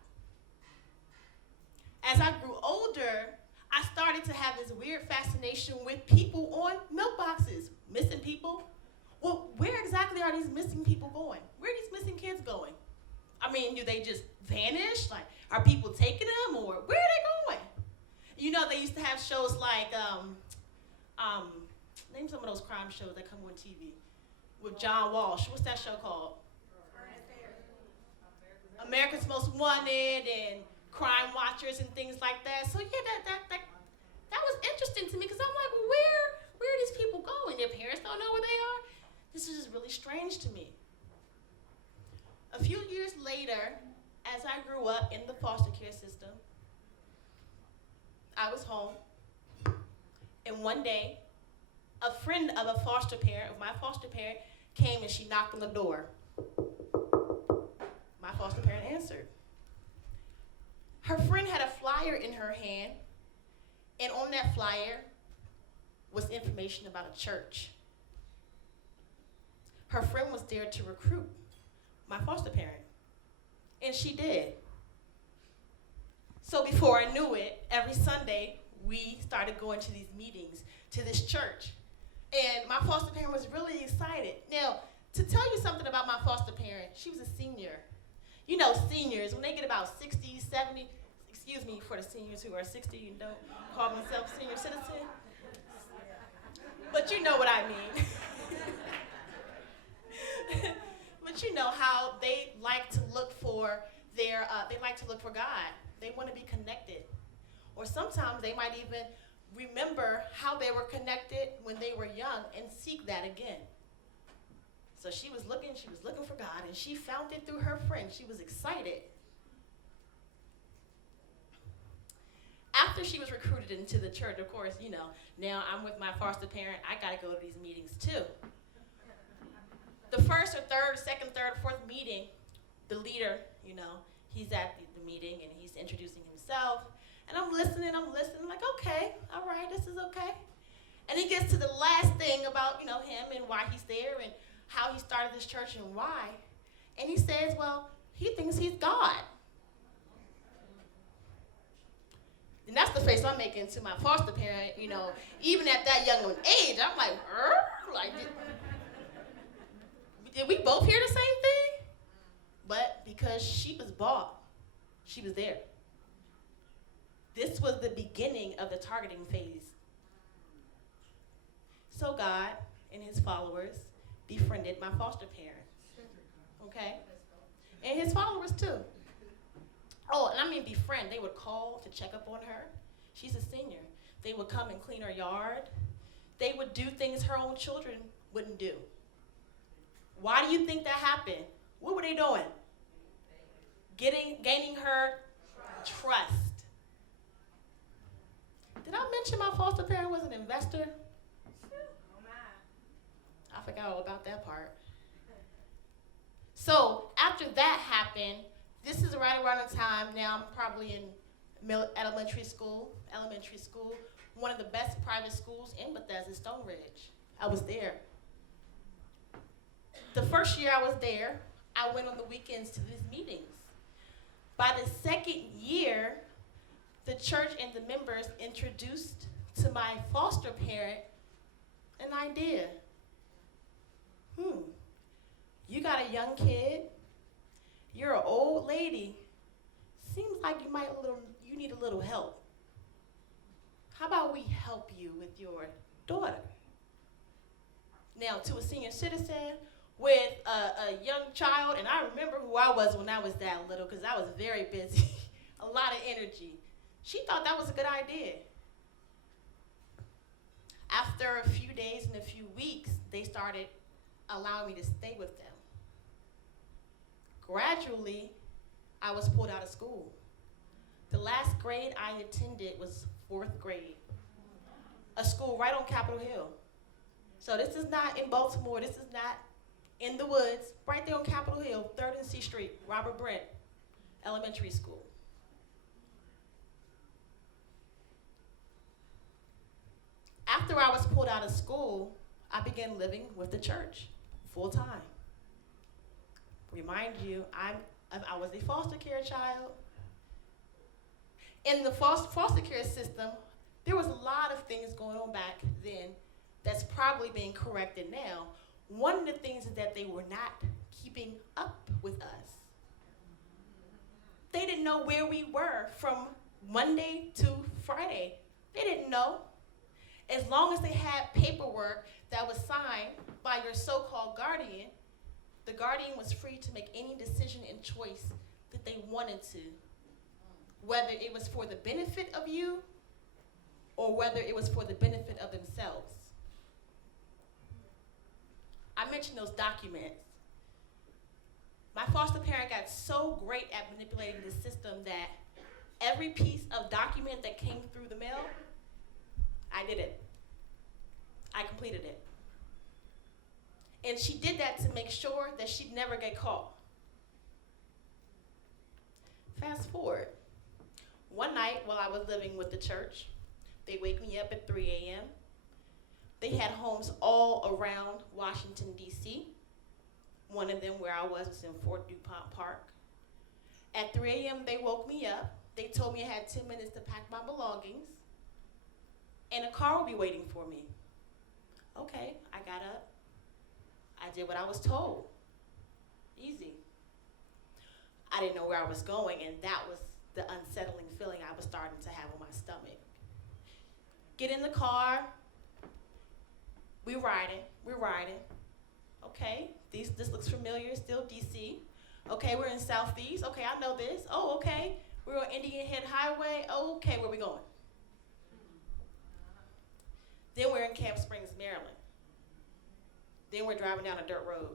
As I grew older, I started to have this weird fascination with people on milk boxes, missing people. Well, where exactly are these missing people going? Where are these missing kids going? I mean, do they just vanish? Like, are people taking them, or where are they going? You know, they used to have shows like, name some of those crime shows that come on TV with John Walsh. What's that show called? America's Most Wanted and Crime Watchers and things like that. So yeah, that interesting to me because I'm like, well, where are these people going? Their parents don't know where they are? This is just really strange to me. A few years later, as I grew up in the foster care system, I was home, and one day, a friend of a foster parent, of my foster parent, came and she knocked on the door. My foster parent answered. Her friend had a flyer in her hand, and on that flyer was information about a church. Her friend was there to recruit my foster parent, and she did. So before I knew it, every Sunday, we started going to these meetings, to this church. And my foster parent was really excited. Now, to tell you something about my foster parent, she was a senior. You know, seniors, when they get about 60, 70, excuse me for the seniors who are 60 and don't call themselves senior citizen, but you know what I mean. But you know how they like to look for they like to look for God. They want to be connected. Or sometimes they might even remember how they were connected when they were young and seek that again. So she was looking for God, and she found it through her friend. She was excited. After she was recruited into the church, of course, you know, now I'm with my foster parent. I got to go to these meetings too. The first or third, second, third, fourth meeting, the leader, you know, he's at the meeting and he's introducing himself. And I'm listening, I'm like, okay, all right, this is okay. And he gets to the last thing about, you know, him and why he's there and how he started this church and why. And he says, well, he thinks he's God. And that's the face I'm making to my foster parent, you know, even at that young age. I'm like, did we both hear the same thing? But because she was bought, she was there. This was the beginning of the targeting phase. So God and his followers befriended my foster parent, okay? And his followers too. Oh, and I mean befriend. They would call to check up on her. She's a senior. They would come and clean her yard. They would do things her own children wouldn't do. Why do you think that happened? What were they doing? Gaining her trust. Did I mention my foster parent was an investor? I forgot all about that part. So after that happened, this is right around the time, now I'm probably in elementary school, one of the best private schools in Bethesda, Stone Ridge. I was there. The first year I was there, I went on the weekends to these meetings. By the second year, the church and the members introduced to my foster parent an idea. You got a young kid, you're an old lady, seems like you need a little help. How about we help you with your daughter? Now, to a senior citizen with a young child, and I remember who I was when I was that little because I was very busy, a lot of energy. She thought that was a good idea. After a few days and a few weeks, they started allowing me to stay with them. Gradually, I was pulled out of school. The last grade I attended was 4th grade, a school right on Capitol Hill. So this is not in Baltimore, this is not in the woods, right there on Capitol Hill, 3rd and C Street, Robert Brent Elementary School. After I was pulled out of school, I began living with the church full time. Remind you, I was a foster care child. In the foster care system, there was a lot of things going on back then that's probably being corrected now. One of the things is that they were not keeping up with us. They didn't know where we were from Monday to Friday. They didn't know. As long as they had paperwork that was signed by your so-called guardian, the guardian was free to make any decision and choice that they wanted to, whether it was for the benefit of you or whether it was for the benefit of themselves. I mentioned those documents. My foster parent got so great at manipulating the system that every piece of document that came through the mail, I did it. I completed it. And she did that to make sure that she'd never get caught. Fast forward. One night while I was living with the church, they wake me up at 3 a.m. They had homes all around Washington, D.C. One of them where I was in Fort DuPont Park. At 3 a.m. they woke me up. They told me I had 10 minutes to pack my belongings and a car would be waiting for me. Okay, I got up. I did what I was told. Easy. I didn't know where I was going, and that was the unsettling feeling I was starting to have on my stomach. Get in the car. We're riding. Okay, this looks familiar, still DC. Okay, we're in Southeast. Okay, I know this. Oh, okay, we're on Indian Head Highway. Oh, okay, where we going? Then we're in Camp Springs, Maryland. Then we're driving down a dirt road.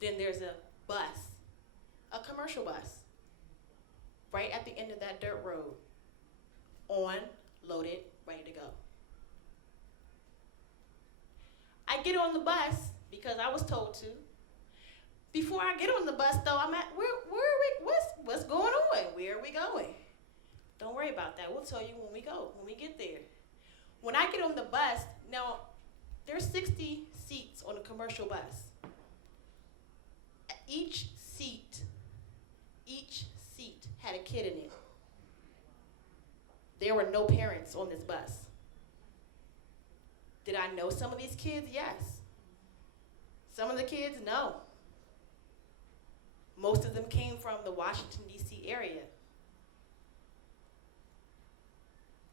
Then there's a bus, a commercial bus, right at the end of that dirt road, on, loaded, ready to go. I get on the bus because I was told to. Before I get on the bus, though, I'm at, what's going on? Where are we going? Don't worry about that. We'll tell you when we get there. When I get on the bus, now, there's 60 seats on a commercial bus. Each seat had a kid in it. There were no parents on this bus. Did I know some of these kids? Yes. Some of the kids, no. Most of them came from the Washington, D.C. area.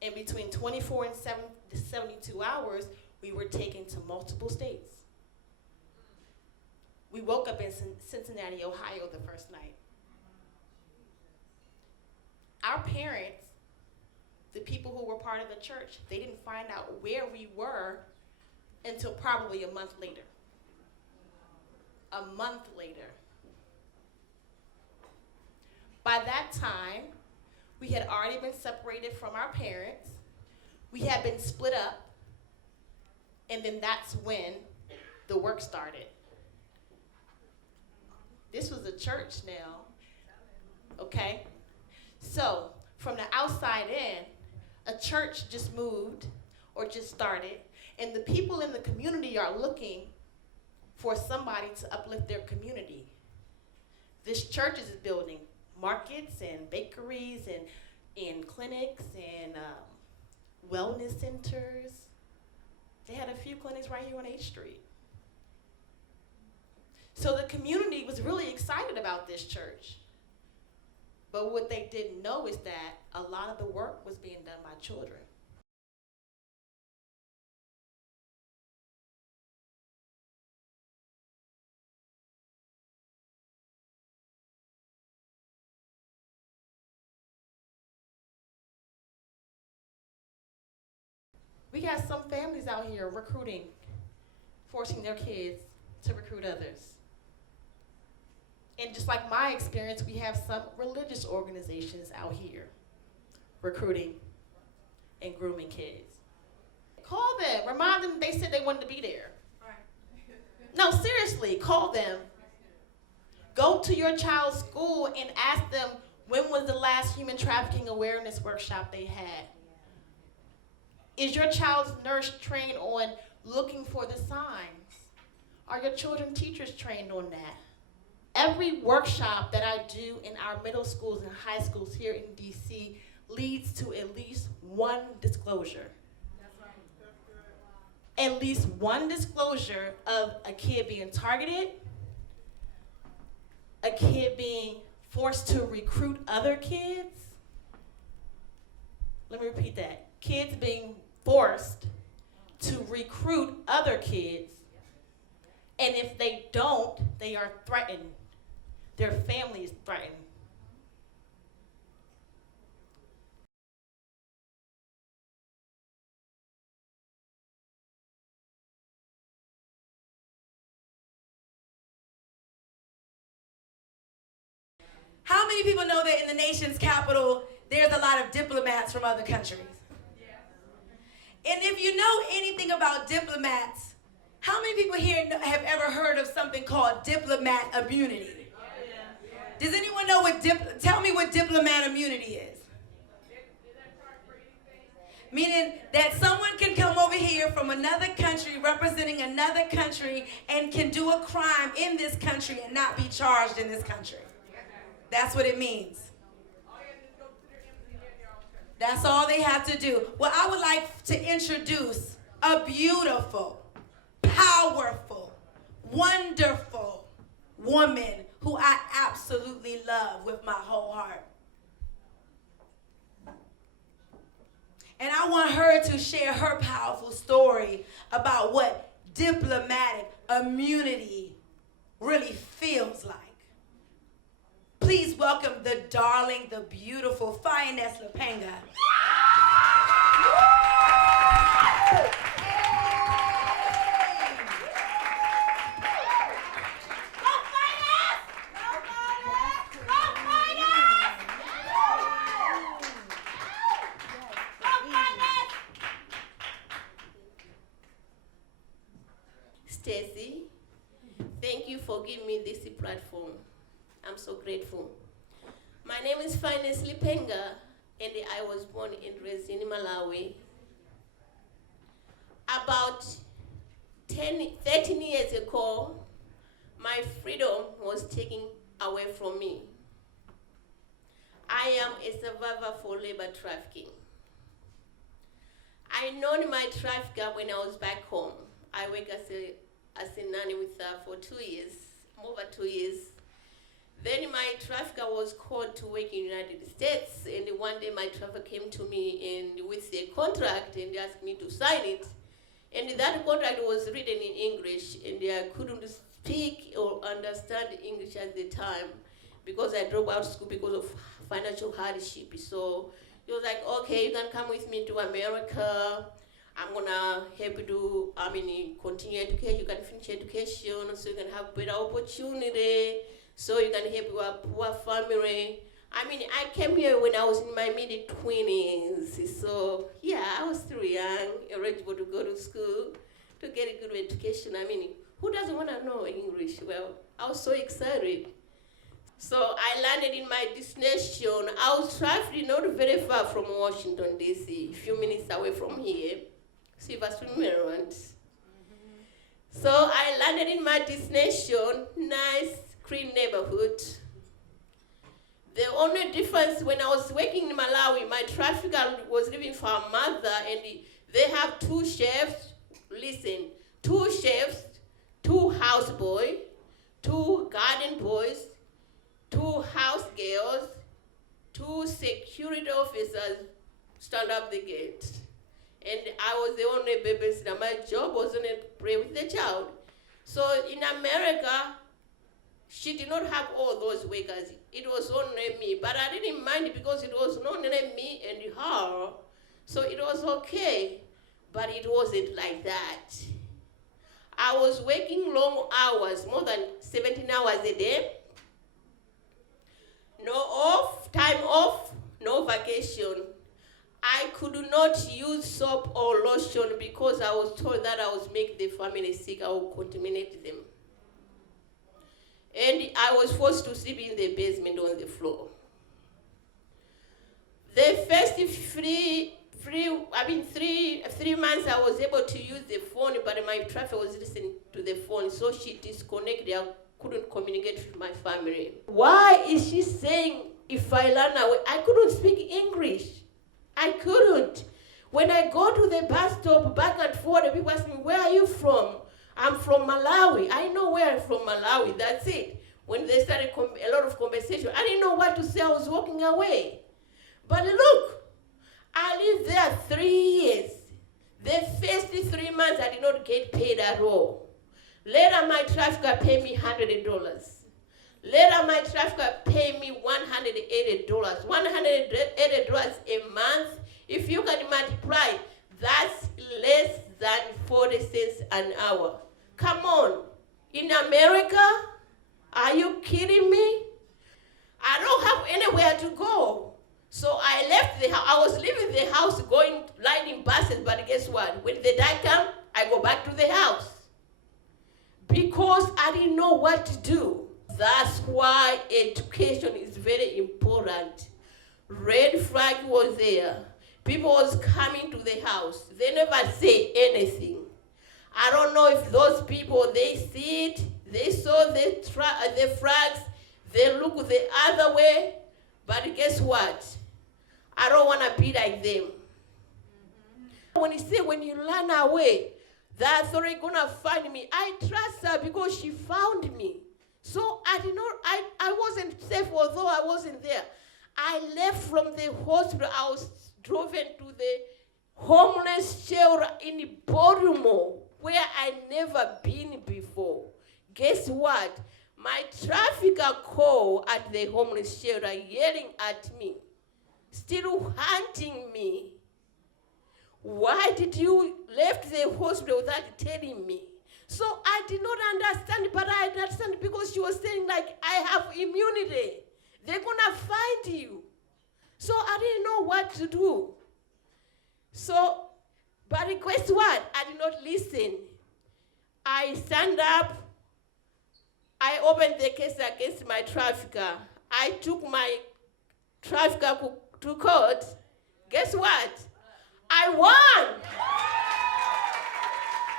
And between 24 and 72 hours, we were taken to multiple states. We woke up in Cincinnati, Ohio the first night. Our parents, the people who were part of the church, they didn't find out where we were until probably a month later. A month later. By that time, we had already been separated from our parents. We had been split up. And then that's when the work started. This was a church now, okay? So, from the outside in, a church just moved or just started, and the people in the community are looking for somebody to uplift their community. This church is building markets and bakeries and clinics and wellness centers. They had a few clinics right here on H Street. So the community was really excited about this church. But what they didn't know is that a lot of the work was being done by children. We got some families out here recruiting, forcing their kids to recruit others. And just like my experience, we have some religious organizations out here recruiting and grooming kids. Call them, remind them they said they wanted to be there. No, seriously, call them. Go to your child's school and ask them when was the last human trafficking awareness workshop they had. Is your child's nurse trained on looking for the signs? Are your children teachers trained on that? Every workshop that I do in our middle schools and high schools here in DC leads to at least one disclosure. That's right. At least one disclosure of a kid being targeted, a kid being forced to recruit other kids. Let me repeat that. Kids being forced to recruit other kids, and if they don't, they are threatened. Their family is threatened. How many people know that in the nation's capital, there's a lot of diplomats from other countries? And if you know anything about diplomats, how many people here have ever heard of something called diplomat immunity? Does anyone know tell me what diplomat immunity is? Meaning that someone can come over here from another country representing another country and can do a crime in this country and not be charged in this country. That's what it means. That's all they have to do. Well, I would like to introduce a beautiful, powerful, wonderful woman who I absolutely love with my whole heart. And I want her to share her powerful story about what diplomatic immunity really feels like. Please welcome the darling, the beautiful Fianess Lipenga. Stacy, thank you for giving me this platform. I'm so grateful. My name is Fianess Lipenga, and I was born and raised in Malawi. About 13 years ago, my freedom was taken away from me. I am a survivor for labor trafficking. I known my trafficker when I was back home. I worked as a nanny with her for 2 years, over 2 years. Then my trafficker was called to work in the United States, and one day my trafficker came to me and with a contract and asked me to sign it. And that contract was written in English, and I couldn't speak or understand English at the time because I dropped out of school because of financial hardship. So he was like, okay, you can come with me to America. I'm gonna help you continue education. You can finish education so you can have better opportunity, so you can help your poor family. I came here when I was in my mid-20s. So yeah, I was still young, eligible to go to school, to get a good education. Who doesn't wanna know English? Well, I was so excited. So I landed in my destination. I was traveling not very far from Washington, D.C., a few minutes away from here. Silver Spring, Maryland. So I landed in my destination, nice, clean neighborhood. The only difference when I was working in Malawi, my trafficker was living for a mother, and they have 2 chefs. Listen, 2 chefs, 2 house boys, 2 garden boys, 2 house girls, 2 security officers stand up the gate. And I was the only babysitter. My job wasn't to play with the child. So in America, she did not have all those workers. It was only me. But I didn't mind because it was not only me and her. So it was okay. But it wasn't like that. I was working long hours, more than 17 hours a day. No off, time off, no vacation. I could not use soap or lotion because I was told that I was making the family sick. I would contaminate them. And I was forced to sleep in the basement on the floor. The first 3 months I was able to use the phone, but my trafficker was listening to the phone, so she disconnected. I couldn't communicate with my family. Why is she saying if I run away? I couldn't speak English. I couldn't. When I go to the bus stop back and forth, the people ask me, where are you from? I'm from Malawi. I know where I'm from Malawi, that's it. When they started a lot of conversation, I didn't know what to say, I was walking away. But look, I lived there 3 years. The first 3 months I did not get paid at all. Later my trafficker paid me $100. Later my trafficker paid me $180. $180 a month. If you can multiply, that's less than 40 cents an hour. Come on. In America? Are you kidding me? I don't have anywhere to go. So I left the house. I was leaving the house, riding buses, but guess what? When the day come, I go back to the house. Because I didn't know what to do. That's why education is very important. Red flag was there. People was coming to the house. They never say anything. I don't know if those people, they see it, they saw the flags, they look the other way, but guess what? I don't want to be like them. When you say when you run away, the authority gonna find me. I trust her because she found me. So I wasn't safe, although I wasn't there. I left from the hospital. I was driven to the homeless shelter in Baltimore, where I never been before. Guess what? My trafficker called at the homeless shelter, yelling at me, still hunting me. Why did you left the hospital without telling me? So I did not understand, but I understand because she was saying like, I have immunity. They're gonna find you. So I didn't know what to do. So, but guess what? I did not listen. I stand up. I opened the case against my trafficker. I took my trafficker to court. Guess what? I won.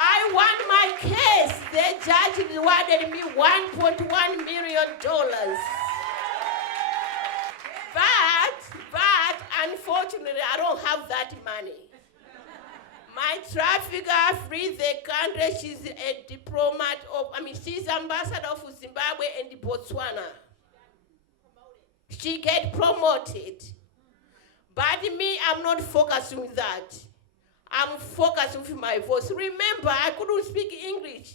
I won my case. The judge rewarded me $1.1 million. But unfortunately, I don't have that money. My trafficker freed the country. She's a diplomat she's ambassador of Zimbabwe and Botswana. She get promoted. But me, I'm not focused on that. I'm focused with my voice. Remember, I couldn't speak English.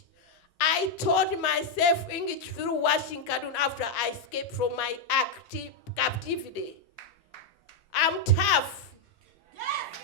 I taught myself English through watching cartoon after I escaped from my captivity. I'm tough. Yes.